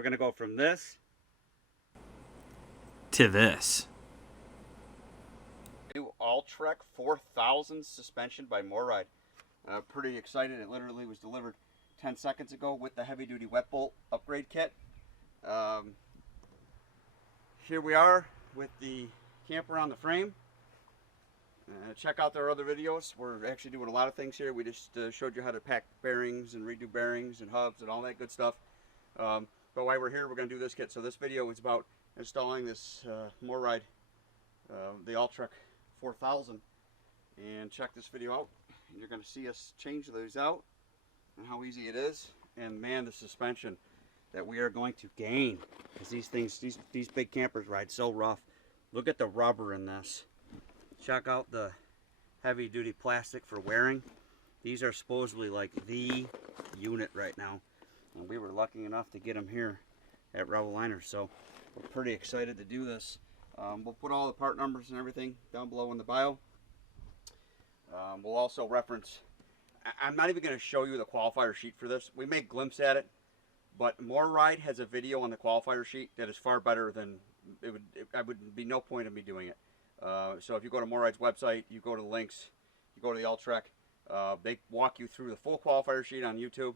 we're going to go from this to this. New AllTrek 4000 suspension by MORryde. Pretty excited. It literally was delivered 10 seconds ago with the heavy duty wet bolt upgrade kit. Here we are with the camper on the frame. Check out our other videos. We're actually doing a lot of things here. We just showed you how to pack bearings and redo bearings and hubs and all that good stuff. But while we're here, we're going to do this kit. So this video is about installing this MORryde, the AllTrek 4000. And check this video out. You're going to see us change those out and how easy it is. And man, the suspension that we are going to gain, because these things, these big campers ride so rough. Look at the rubber in this. Check out the heavy duty plastic for wearing. These are supposedly like the unit right now, and we were lucky enough to get them here at Rebel Liners, so we're pretty excited to do this. We'll put all the part numbers and everything down below in the bio. We'll also reference, I'm not even going to show you the qualifier sheet for this. We may glimpse at it, but MORryde has a video on the qualifier sheet that is far better than it would be no point in me doing it. So if you go to MORryde's website, you go to the links, you go to the AllTrek, they walk you through the full qualifier sheet on YouTube,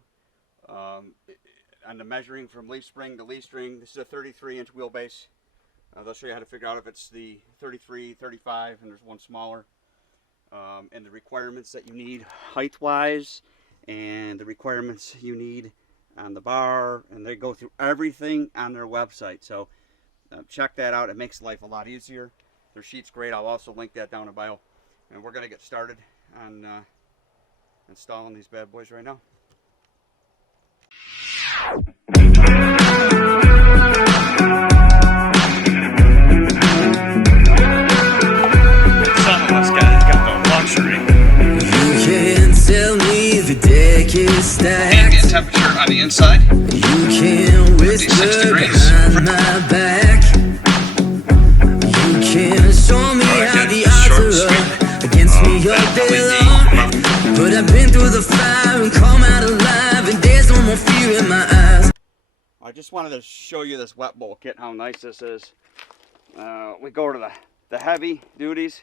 on the measuring from leaf spring to leaf string. This is a 33-inch wheelbase. They'll show you how to figure out if it's the 33, 35, and there's one smaller, and the requirements that you need height-wise, and the requirements you need on the bar, and they go through everything on their website. So check that out. It makes life a lot easier. Their sheet's great. I'll also link that down in bio. And we're going to get started on installing these bad boys right now. Some of us got the luxury. You can't tell me the deck is stacked. Ambient temperature on the inside. You can't whisper behind my back. You can't show me how the odds are up against me all day long. But I've been through the fire and come out alive, and there's no more fear in my eyes. I just wanted to show you this wet bolt kit, how nice this is. We go to the heavy duties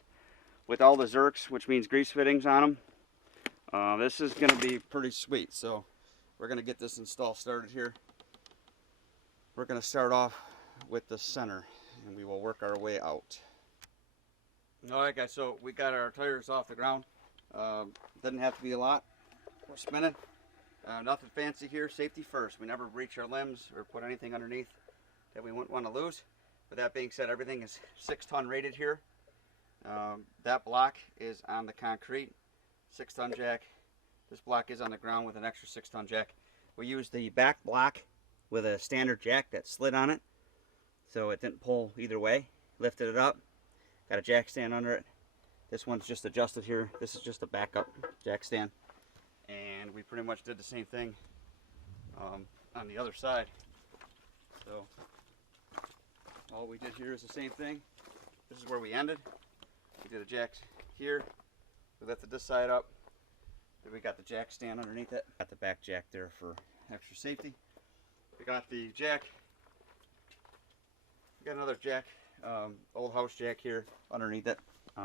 with all the Zerks, which means grease fittings on them. This is going to be pretty sweet, so we're going to get this install started here. We're going to start off with the center, and we will work our way out. Alright guys, so we got our tires off the ground. Doesn't have to be a lot. We're spinning. Nothing fancy here. Safety first. We never breach our limbs or put anything underneath that we wouldn't want to lose. With that being said, everything is 6-ton rated here. That block is on the concrete, 6-ton jack. This block is on the ground with an extra 6-ton jack. We used the back block with a standard jack that slid on it, so it didn't pull either way. Lifted it up, got a jack stand under it. This one's just adjusted here. This is just a backup jack stand. And we pretty much did the same thing on the other side. So all we did here is the same thing. This is where we ended. We did a jack here. We lifted this side up. Then we got the jack stand underneath it. Got the back jack there for extra safety. We got the jack. We got another jack, old house jack here underneath it.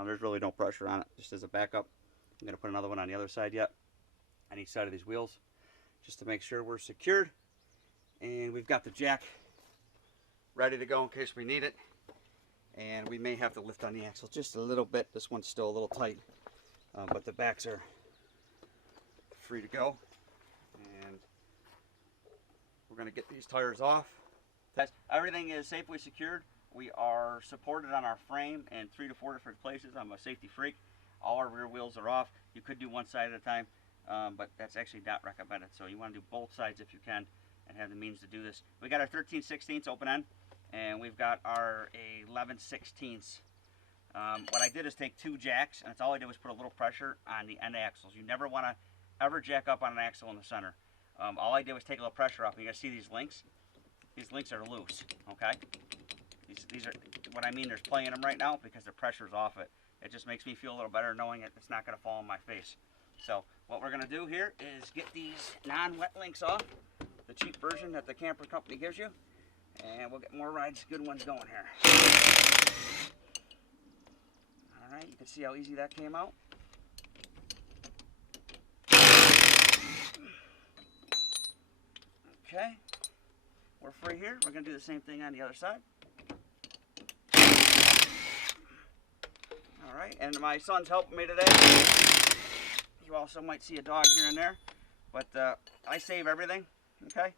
There's really no pressure on it, just as a backup. I'm gonna put another one on the other side yet, on each side of these wheels, just to make sure we're secured. And we've got the jack ready to go in case we need it. And we may have to lift on the axle just a little bit. This one's still a little tight, but the backs are free to go. And we're gonna get these tires off. Everything is safely secured. We are supported on our frame in 3 to 4 different places. I'm a safety freak. All our rear wheels are off. You could do one side at a time, but that's actually not recommended. So you want to do both sides if you can and have the means to do this. We got our 13/16 open end, and we've got our 11/16. What I did is take 2 jacks, and that's all I did was put a little pressure on the end axles. You never want to ever jack up on an axle in the center. All I did was take a little pressure off. You guys see these links? These links are loose, okay? These are, what I mean, there's play in them right now because the pressure's off it. It just makes me feel a little better knowing it's not going to fall on my face. So what we're going to do here is get these non-wet links off. The cheap version that the camper company gives you. And we'll get more rides, good ones going here. Alright, you can see how easy that came out. Okay, we're free here. We're going to do the same thing on the other side. Alright, and my son's helping me today. You also might see a dog here and there, but I save everything, okay?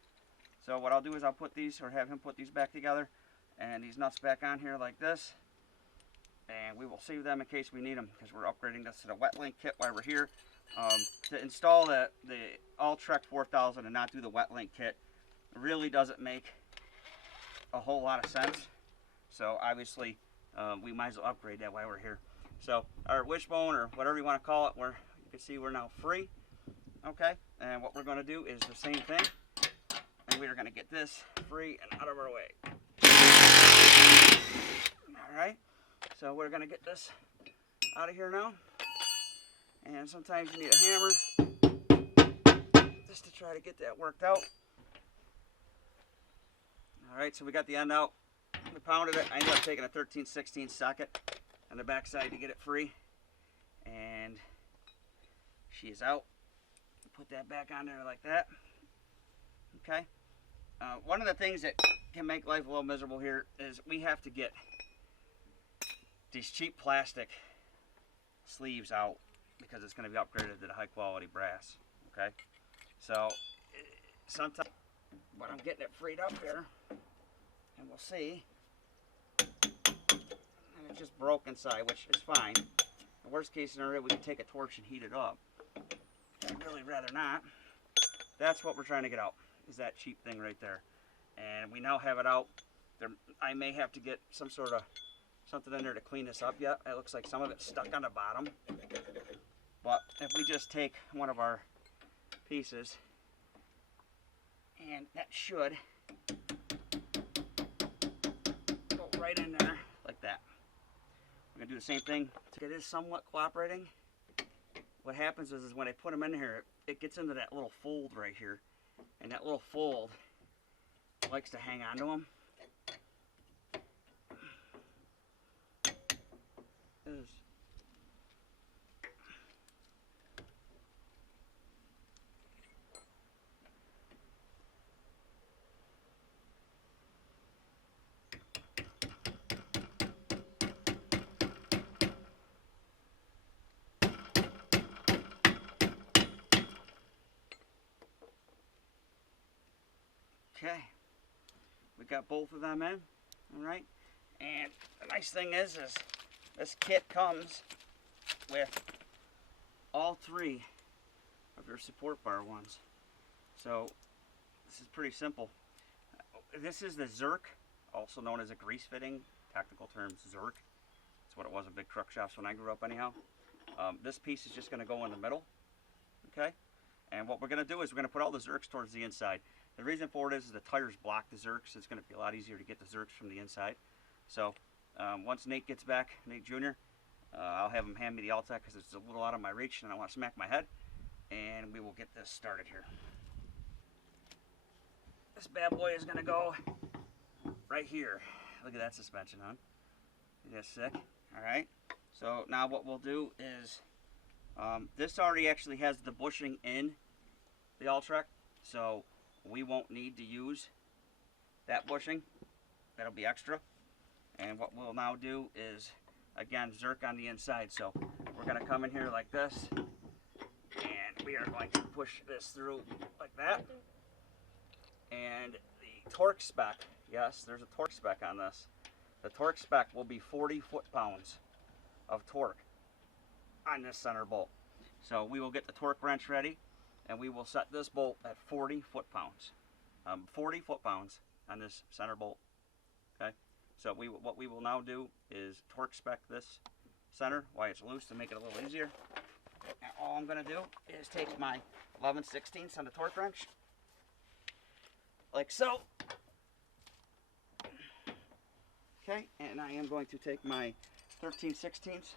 So what I'll do is I'll put these, or have him put these back together, and these nuts back on here like this, and we will save them in case we need them, because we're upgrading this to the wet link kit while we're here. To install the AllTrek 4000 and not do the wet link kit really doesn't make a whole lot of sense. So obviously we might as well upgrade that while we're here. So our wishbone, or whatever you want to call it, you can see we're now free. Okay, and what we're going to do is the same thing, and we are going to get this free and out of our way. Alright, so we're going to get this out of here now, and sometimes you need a hammer just to try to get that worked out. Alright, so we got the end out, we pounded it. I ended up taking a 13/16 socket on the back side to get it free, and she is out. Put that back on there like that. Okay. One of the things that can make life a little miserable here is we have to get these cheap plastic sleeves out because it's going to be upgraded to the high quality brass. Okay. So sometimes, but I'm getting it freed up here, and we'll see. And it just broke inside, which is fine. The worst case scenario, we can take a torch and heat it up. I'd really rather not. That's what we're trying to get out, is that cheap thing right there. And we now have it out. I may have to get some sort of something in there to clean this up yet. It looks like some of it's stuck on the bottom. But if we just take one of our pieces, and that should go right in there like that. We're going to do the same thing. It is somewhat cooperating. What happens is when I put them in here, it gets into that little fold right here, and that little fold likes to hang on to them. Okay, we got both of them in, all right, and the nice thing is this kit comes with all three of your support bar ones. So this is pretty simple. This is the Zerk, also known as a grease fitting, technical term Zerk. That's what it was in big truck shops when I grew up anyhow. This piece is just going to go in the middle, okay, and what we're going to do is we're going to put all the Zerks towards the inside. The reason for it is the tires block the Zerks. It's going to be a lot easier to get the Zerks from the inside. So once Nate gets back, Nate Jr., I'll have him hand me the AllTrek because it's a little out of my reach and I want to smack my head. And we will get this started here. This bad boy is going to go right here. Look at that suspension, huh? Isn't that sick? Alright. So now what we'll do is, this already actually has the bushing in the AllTrek. So we won't need to use that bushing. That'll be extra. And what we'll now do is, again, Zerk on the inside. So we're going to come in here like this, and we are going to push this through like that. And the torque spec, yes, there's a torque spec on this. The torque spec will be 40 foot-pounds of torque on this center bolt. So we will get the torque wrench ready, and we will set this bolt at 40 foot-pounds. 40 foot-pounds on this center bolt. Okay. So what we will now do is torque spec this center while it's loose to make it a little easier. And all I'm going to do is take my 11/16 on the torque wrench, like so. Okay, and I am going to take my 13/16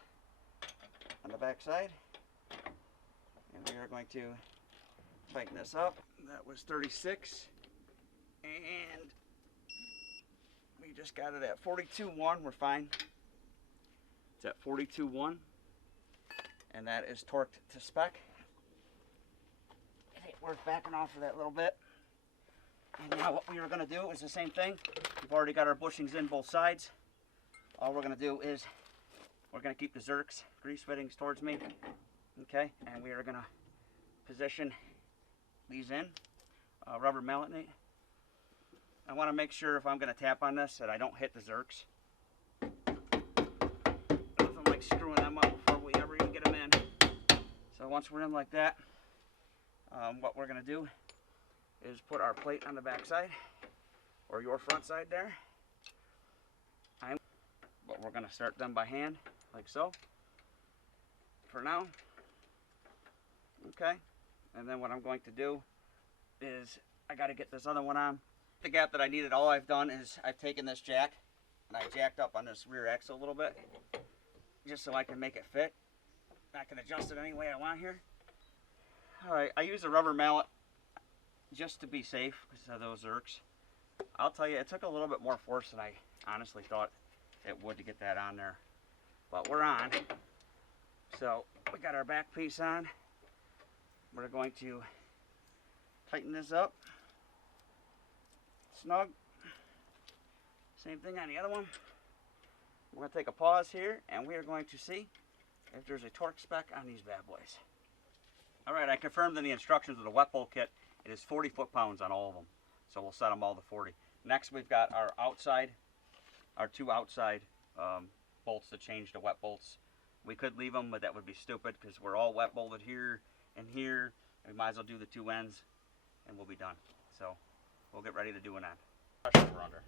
on the back side, and we are going to tighten this up. That was 36. And we just got it at 42.1. We're fine. It's at 42.1. And that is torqued to spec. It ain't worth backing off of that little bit. And now what we are going to do is the same thing. We've already got our bushings in both sides. All we're going to do is we're going to keep the Zerks grease fittings towards me. Okay, and we are going to position these in. Rubber mallet. I want to make sure if I'm going to tap on this that I don't hit the Zerks. Nothing like screwing them up before we ever even get them in. So once we're in like that, what we're going to do is put our plate on the back side, or your front side there. But we're going to start them by hand, like so, for now. Okay, and then what I'm going to do is I got to get this other one on. The gap that I needed, all I've done is I've taken this jack and I jacked up on this rear axle a little bit, just so I can make it fit. I can adjust it any way I want here. Alright, I use a rubber mallet just to be safe because of those Zerks. I'll tell you, it took a little bit more force than I honestly thought it would to get that on there. But we're on. So we got our back piece on. We're going to tighten this up. Snug. Same thing on the other one. We're going to take a pause here and we are going to see if there's a torque spec on these bad boys. Alright, I confirmed in the instructions of the wet bolt kit, it is 40 foot-pounds on all of them. So we'll set them all to 40. Next we've got our outside, our two outside bolts to change to wet bolts. We could leave them, but that would be stupid because we're all wet bolted here and here. We might as well do the two ends and we'll be done. So we'll get ready to do an end. Pressure we're under.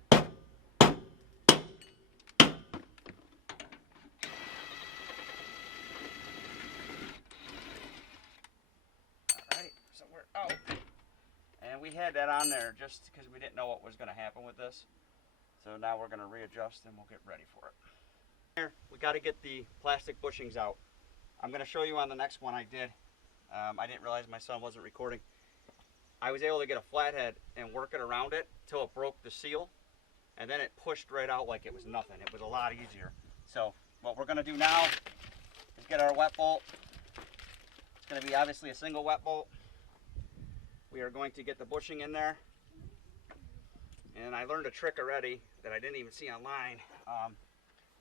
Alright, so we're out. And we had that on there just because we didn't know what was going to happen with this. So now we're going to readjust and we'll get ready for it. Here, we got to get the plastic bushings out. I'm going to show you on the next one I did. I didn't realize my son wasn't recording. I was able to get a flathead and work it around it till it broke the seal. And then it pushed right out like it was nothing. It was a lot easier. So what we're going to do now is get our wet bolt. It's going to be obviously a single wet bolt. We are going to get the bushing in there. And I learned a trick already that I didn't even see online.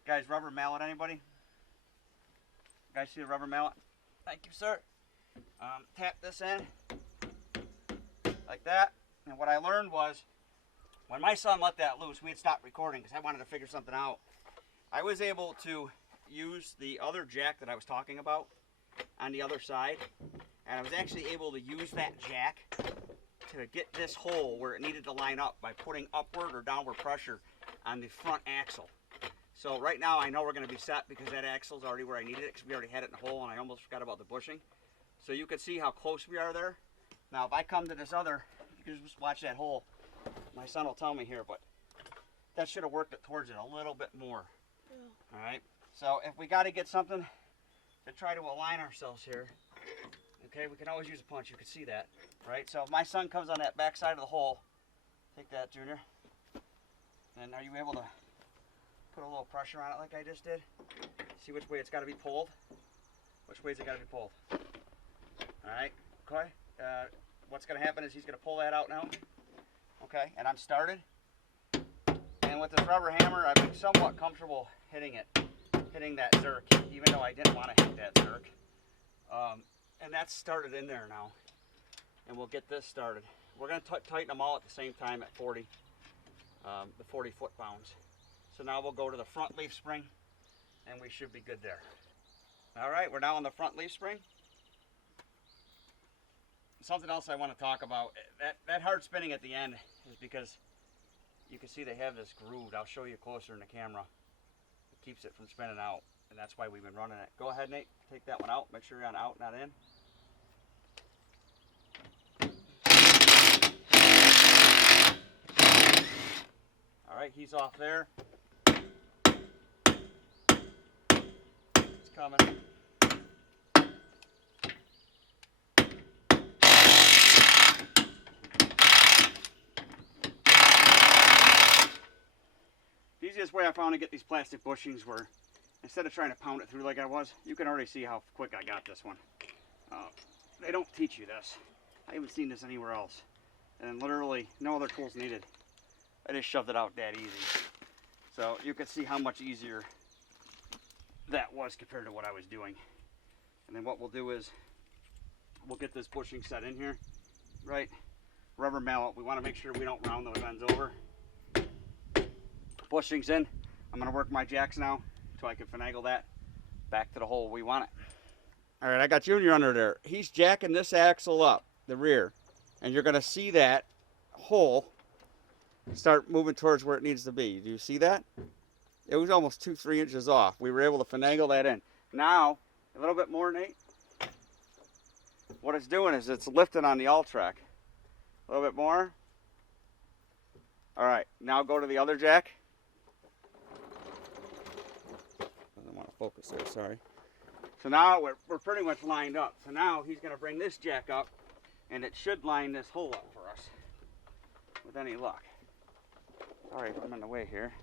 Guys, rubber mallet, anybody? You guys see the rubber mallet? Thank you, sir. Tap this in like that. And what I learned was when my son let that loose, we had stopped recording because I wanted to figure something out. I was able to use the other jack that I was talking about on the other side. And I was actually able to use that jack to get this hole where it needed to line up by putting upward or downward pressure on the front axle. So right now I know we're going to be set because that axle is already where I needed it because we already had it in the hole and I almost forgot about the bushing. So you can see how close we are there. Now if I come to this other, you can just watch that hole. My son will tell me here, but that should have worked it towards it a little bit more. Yeah. Alright, so if we got to get something to try to align ourselves here, okay, we can always use a punch, you can see that, right? So if my son comes on that back side of the hole, take that, Junior, and are you able to put a little pressure on it like I just did? See which way it's got to be pulled? Which way is it got to be pulled? Alright, okay, what's going to happen is he's going to pull that out now, okay, and I'm started, and with this rubber hammer, I've been somewhat comfortable hitting that Zerk, even though I didn't want to hit that Zerk. And that's started in there now. And we'll get this started. We're going to tighten them all at the same time at 40, the 40 foot-pounds. So now we'll go to the front leaf spring, and we should be good there. All right, we're now on the front leaf spring. Something else I want to talk about, that hard spinning at the end is because you can see they have this grooved. I'll show you closer in the camera. It keeps it from spinning out, and that's why we've been running it. Go ahead, Nate, take that one out. Make sure you're on out, not in. All right, he's off there. It's coming. easiest way I found to get these plastic bushings were, instead of trying to pound it through like I was, you can already see how quick I got this one. They don't teach you this. I haven't seen this anywhere else. And literally no other tools needed. I just shoved it out that easy. So you can see how much easier that was compared to what I was doing. And then what we'll do is we'll get this bushing set in here, right? Rubber mallet, we want to make sure we don't round those ends over. Bushings in. I'm going to work my jacks now so I can finagle that back to the hole we want it. All right, I got Junior under there. He's jacking this axle up, the rear, and you're going to see that hole start moving towards where it needs to be. Do you see that? It was almost 2-3 inches off. We were able to finagle that in. Now, a little bit more, Nate. What it's doing is it's lifting on the AllTrek. A little bit more. All right, now go to the other jack. Doesn't want to focus there, sorry. So now we're pretty much lined up. So now he's going to bring this jack up, and it should line this hole up for us with any luck. Sorry if I'm in the way here.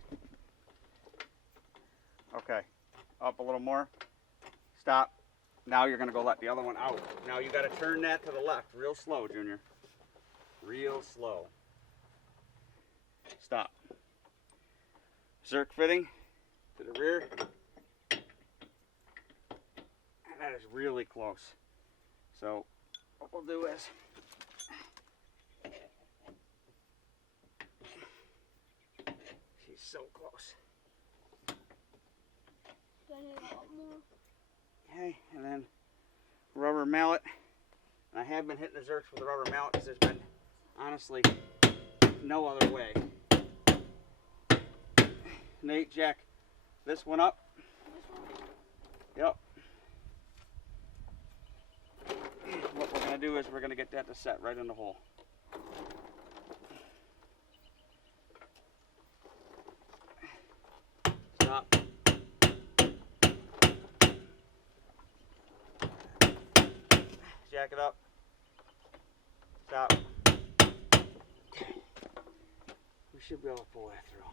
Okay, up a little more. Stop. Now you're going to go let the other one out. Now you got to turn that to the left real slow, Junior. Real slow. Stop. Zerk fitting to the rear. That is really close. So what we'll do is she's so close. Okay, and then rubber mallet. And I have been hitting the Zerks with the rubber mallet because there's been honestly no other way. Nate, jack this one up. Yep. What we're going to do is we're going to get that to set right in the hole. Stop. Jack it up. Stop. We should be able to pull that through.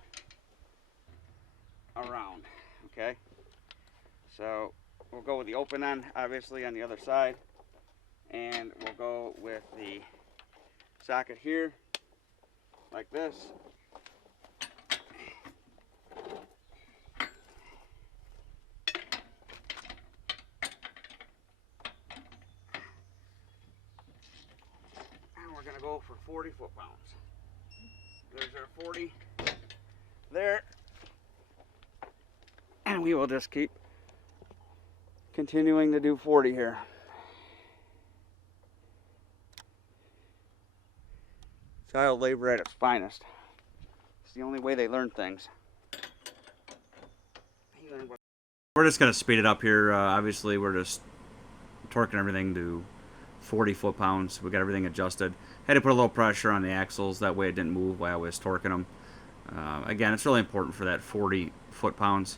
Around. Okay. So we'll go with the open end, obviously, on the other side. And we'll go with the socket here, like this. And we're going to go for 40 foot-pounds. There's our 40 there. And we will just keep continuing to do 40 here. Child labor at its finest. It's the only way they learn things. We're just going to speed it up here. Obviously, we're just torquing everything to 40 foot-pounds. We got everything adjusted. Had to put a little pressure on the axles. That way it didn't move while I was torquing them. Again, it's really important for that 40 foot-pounds.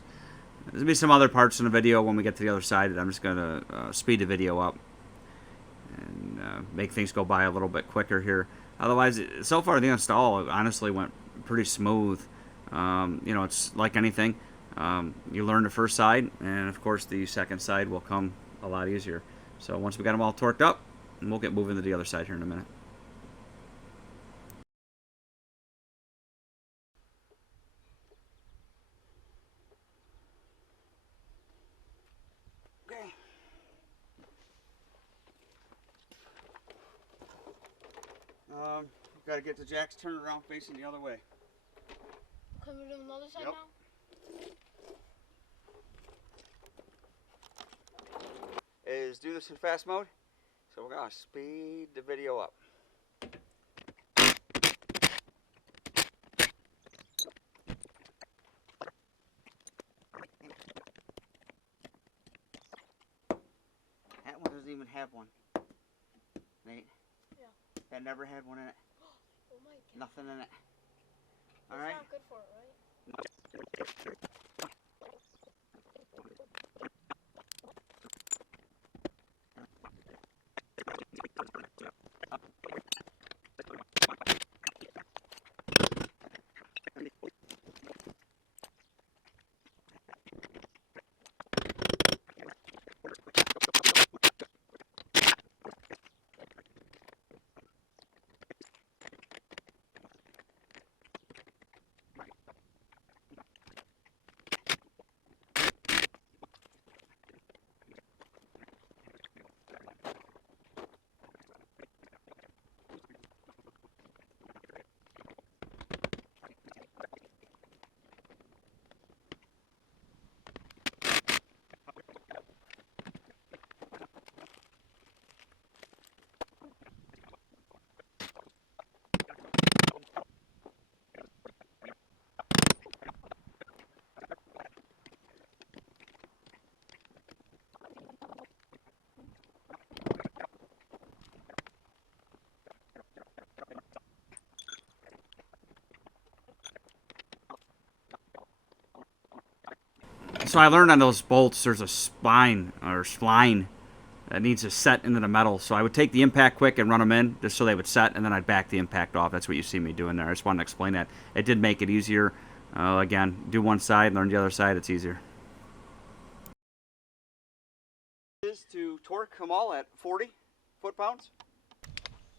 There's going to be some other parts in the video when we get to the other side. I'm just going to speed the video up and make things go by a little bit quicker here. Otherwise, so far the install honestly went pretty smooth. You know, it's like anything. You learn the first side, and of course the second side will come a lot easier. So once we got them all torqued up, we'll get moving to the other side here in a minute. Okay. We've got to get the jacks turned around facing the other way. Can we do another side Yep. now? Is do this in fast mode. So we're going to speed the video up. That one doesn't even have one. Nate? Yeah. That never had one in it. Oh my god. Nothing in it. It's Alright? not good for it, right? So I learned on those bolts there's a spine or spline that needs to set into the metal. So I would take the impact quick and run them in just so they would set, and then I'd back the impact off. That's what you see me doing there. I just wanted to explain that. It did make it easier. Again, do one side, learn the other side. It's easier. Is to torque them all at 40 foot-pounds.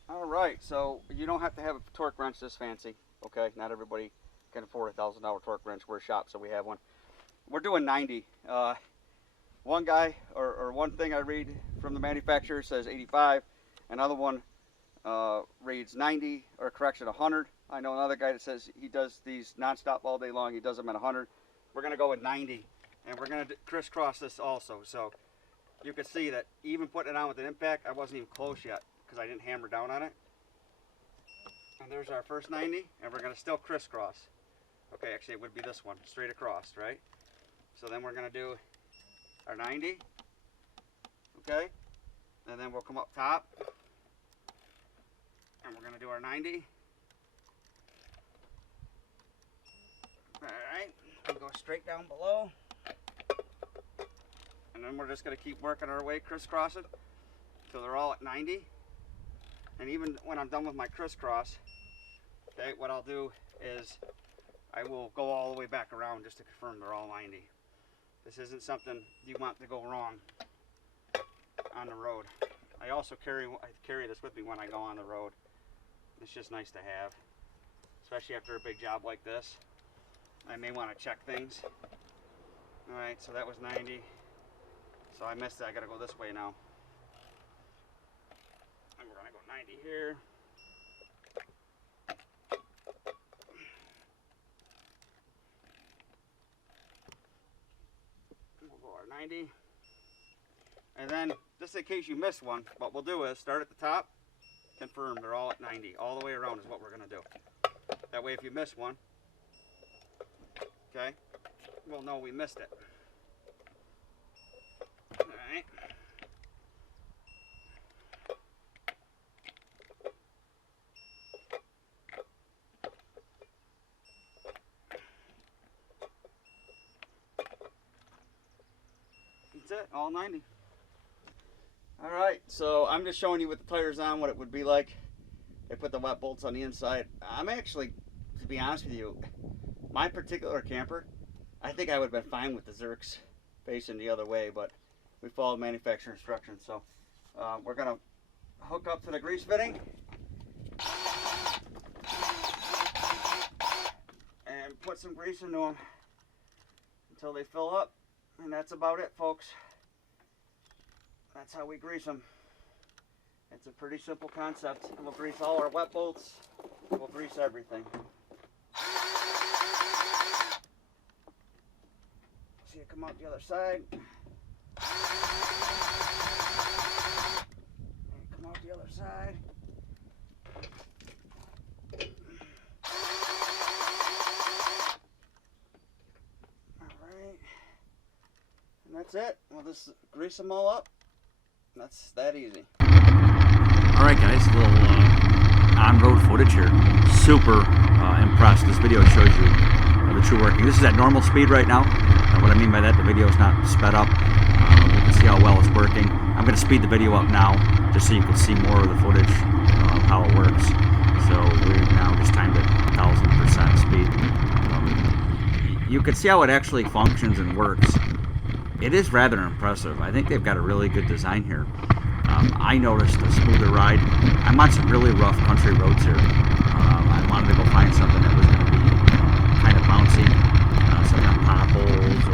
All right, so you don't have to have a torque wrench this fancy. Okay, not everybody can afford a $1,000 torque wrench. We're a shop, so we have one. We're doing 90. One guy, or one thing I read from the manufacturer says 85. Another one reads 90, or correction, 100. I know another guy that says he does these non-stop all day long. He does them at 100. We're going to go with 90, and we're going to crisscross this also. So you can see that even putting it on with an impact, I wasn't even close yet because I didn't hammer down on it. And there's our first 90, and we're going to still crisscross. Okay, actually it would be this one, straight across, right? So then we're going to do our 90, okay? And then we'll come up top, and we're going to do our 90. All right, we'll go straight down below. And then we're just going to keep working our way crisscrossing until they're all at 90. And even when I'm done with my crisscross, okay, what I'll do is I will go all the way back around just to confirm they're all 90. This isn't something you want to go wrong on the road. I also carry this with me when I go on the road. It's just nice to have, especially after a big job like this. I may want to check things. All right, so that was 90. So I missed it. I got to go this way now. And we're going to go 90 here. We'll go our 90. And then, just in case you miss one, what we'll do is start at the top, confirm they're all at 90. All the way around is what we're going to do. That way if you miss one, okay, we'll know we missed it. Alright. That's it, all 90. Alright, so I'm just showing you with the tires on what it would be like. They put the wet bolts on the inside. I'm actually, to be honest with you, my particular camper, I think I would have been fine with the Zerks facing the other way, but we followed manufacturer instructions. So we're going to hook up to the grease fitting and put some grease into them until they fill up. And that's about it, folks. That's how we grease them. It's a pretty simple concept. We'll grease all our wet bolts. We'll grease everything. See it come out the other side. And come out the other side. Alright. And that's it. We'll just grease them all up. That's that easy. Alright guys, a little on-road footage here. Super impressed. This video shows you the true working. This is at normal speed right now. What I mean by that, the video is not sped up. You can see how well it's working. I'm going to speed the video up now just so you can see more of the footage of how it works. So we're now just timed at 1000% speed. You can see how it actually functions and works. It is rather impressive. I think they've got a really good design here. I noticed a smoother ride. I'm on some really rough country roads here. I wanted to go find something that was going to be kind of bouncy, something on potholes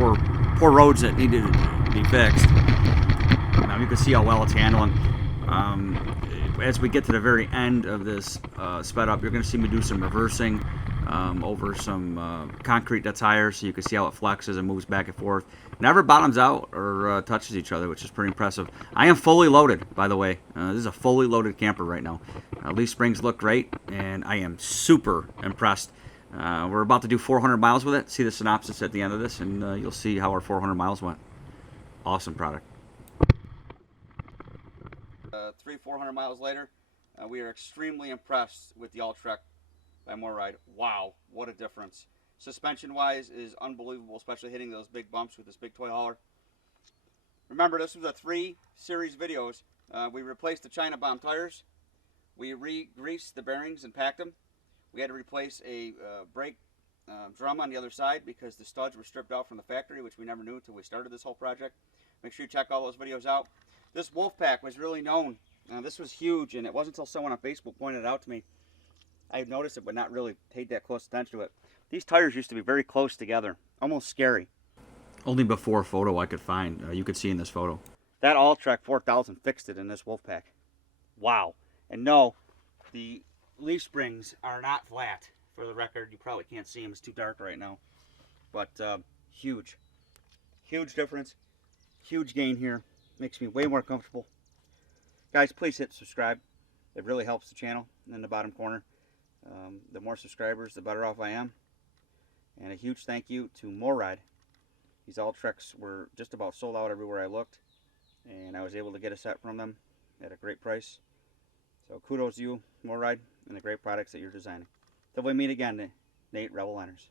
or poor roads that needed to be fixed. You can see how well it's handling. As we get to the very end of this sped up, you're going to see me do some reversing over some concrete that's higher, so you can see how it flexes and moves back and forth. Never bottoms out or touches each other, which is pretty impressive. I am fully loaded, by the way. This is a fully loaded camper right now. Leaf springs look great, and I am super impressed. We're about to do 400 miles with it. See the synopsis at the end of this, and you'll see how our 400 miles went. Awesome product. 300-400 miles later, we are extremely impressed with the AllTrek by MORryde. Wow, what a difference. suspension wise is unbelievable, especially hitting those big bumps with this big toy hauler. Remember, this was a 3 series videos. We replaced the China bomb tires. We re-greased the bearings and packed them. We had to replace a brake drum on the other side because the studs were stripped out from the factory, which we never knew until we started this whole project. Make sure you check all those videos out. This WolfPack was really known. This was huge, and it wasn't until someone on Facebook pointed it out to me. I had noticed it, but not really paid that close attention to it. These tires used to be very close together, almost scary. Only before photo I could find. You could see in this photo. That AllTrek 4000 fixed it in this WolfPack. Wow. And no, the leaf springs are not flat. For the record, you probably can't see them. It's too dark right now. But huge. Huge difference. Huge gain here. Makes me way more comfortable. Guys, please hit subscribe. It really helps the channel in the bottom corner. The more subscribers, the better off I am. And a huge thank you to MORryde. These AllTreks were just about sold out everywhere I looked. And I was able to get a set from them at a great price. So kudos to you, MORryde, and the great products that you're designing. Till we meet again, Nate, Rebel Liners.